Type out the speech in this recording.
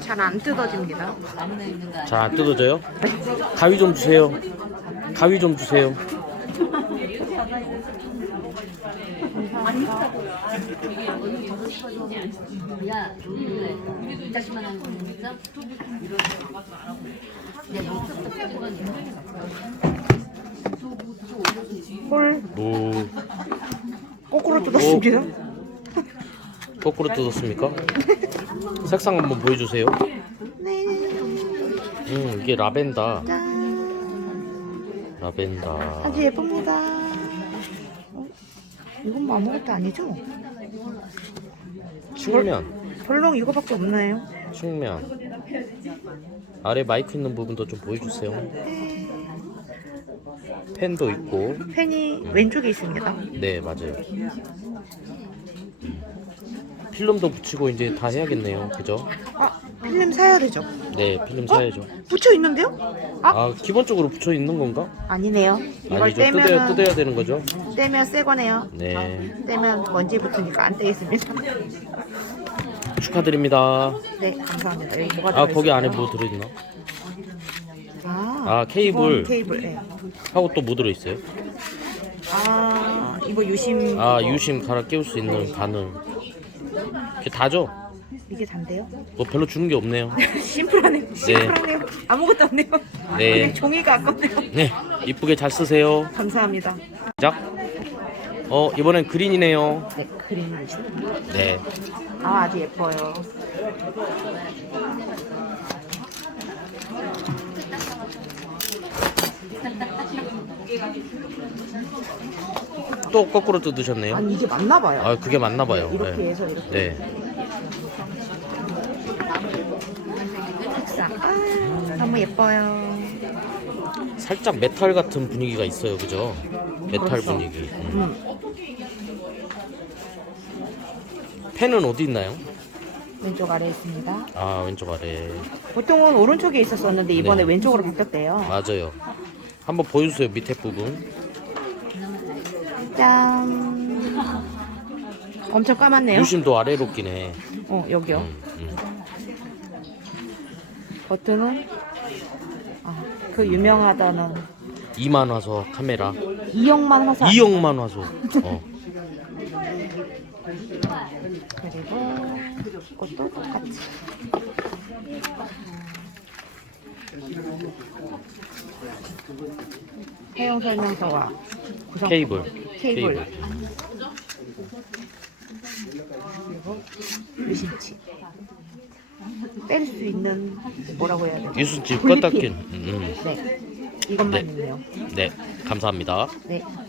잘 안 뜯어집니다. 잘 안 뜯어져요? 가위 좀 주세요. 가위 좀 주세요. 홀 무. 거꾸로 뜯었습니다. 거꾸로 뜯었습니까? 색상 한번 보여주세요. 네. 이게 라벤더. 짠. 라벤더. 아주 예쁩니다. 이건 뭐 아무것도 아니죠? 측면. 벌렁 이거밖에 없나요? 측면. 아래 마이크 있는 부분도 좀 보여주세요. 네. 펜도 있고. 펜이 왼쪽에 있습니다. 네, 맞아요. 필름도 붙이고 이제 다 해야겠네요. 그죠? 아, 필름 사야 되죠? 네, 필름 사야죠. 붙여 있는데요? 아, 기본적으로 붙여 있는 건가? 아니네요. 이걸 아니죠. 떼면 뜯어야 되는 거죠? 떼면 새 거네요. 네. 떼면 먼지 붙으니까 안 떼겠습니다. 축하드립니다. 네, 감사합니다. 여기 뭐가 아, 들어있어요? 거기 안에 뭐 들어있나? 아, 케이블. 이번 케이블. 네. 하고 또 뭐 들어있어요? 아, 이거 유심. 아, 유심 갈아 끼울 수 있는 바늘. 이게 다죠? 이게 단데요? 뭐 별로 주는 게 없네요. 심플하네요. 심플하네요. 아무것도 없네요. 네. 그냥 종이가 아깝네요. 네, 이쁘게 잘 쓰세요. 감사합니다. 자, 이번엔 그린이네요. 네, 그림을 주세요. 네. 아, 아주 예뻐요. 또 거꾸로 뜯으셨네요. 아니, 이게 맞나 봐요. 아, 그게 맞나 봐요. 이렇게 네. 해서 이렇게. 네. 색상. 아, 너무 예뻐요. 살짝 메탈 같은 분위기가 있어요. 그죠? 메탈 그렇죠. 분위기. 펜은 어디 있나요? 왼쪽 아래에 있습니다. 아, 왼쪽 아래. 보통은 오른쪽에 있었었는데 이번에 네. 왼쪽으로 바뀌었대요. 맞아요. 한번 보여주세요. 밑에 부분. 짠. 엄청 까맣네요. 유심도 아래로 끼네. 여기요. 버튼은 그 유명하다는 2만 화소 카메라. 2억만 화소. 2억만 화소. 그리고 이것도 똑같이. 사용 설명서와 구성 케이블. 케이블. 그리고 유심치. 뺄 수 있는 뭐라고 해야 되나? 유순칩 분리핀. 껐다 낀. 네, 이것만 네. 있네요. 네, 감사합니다. 네.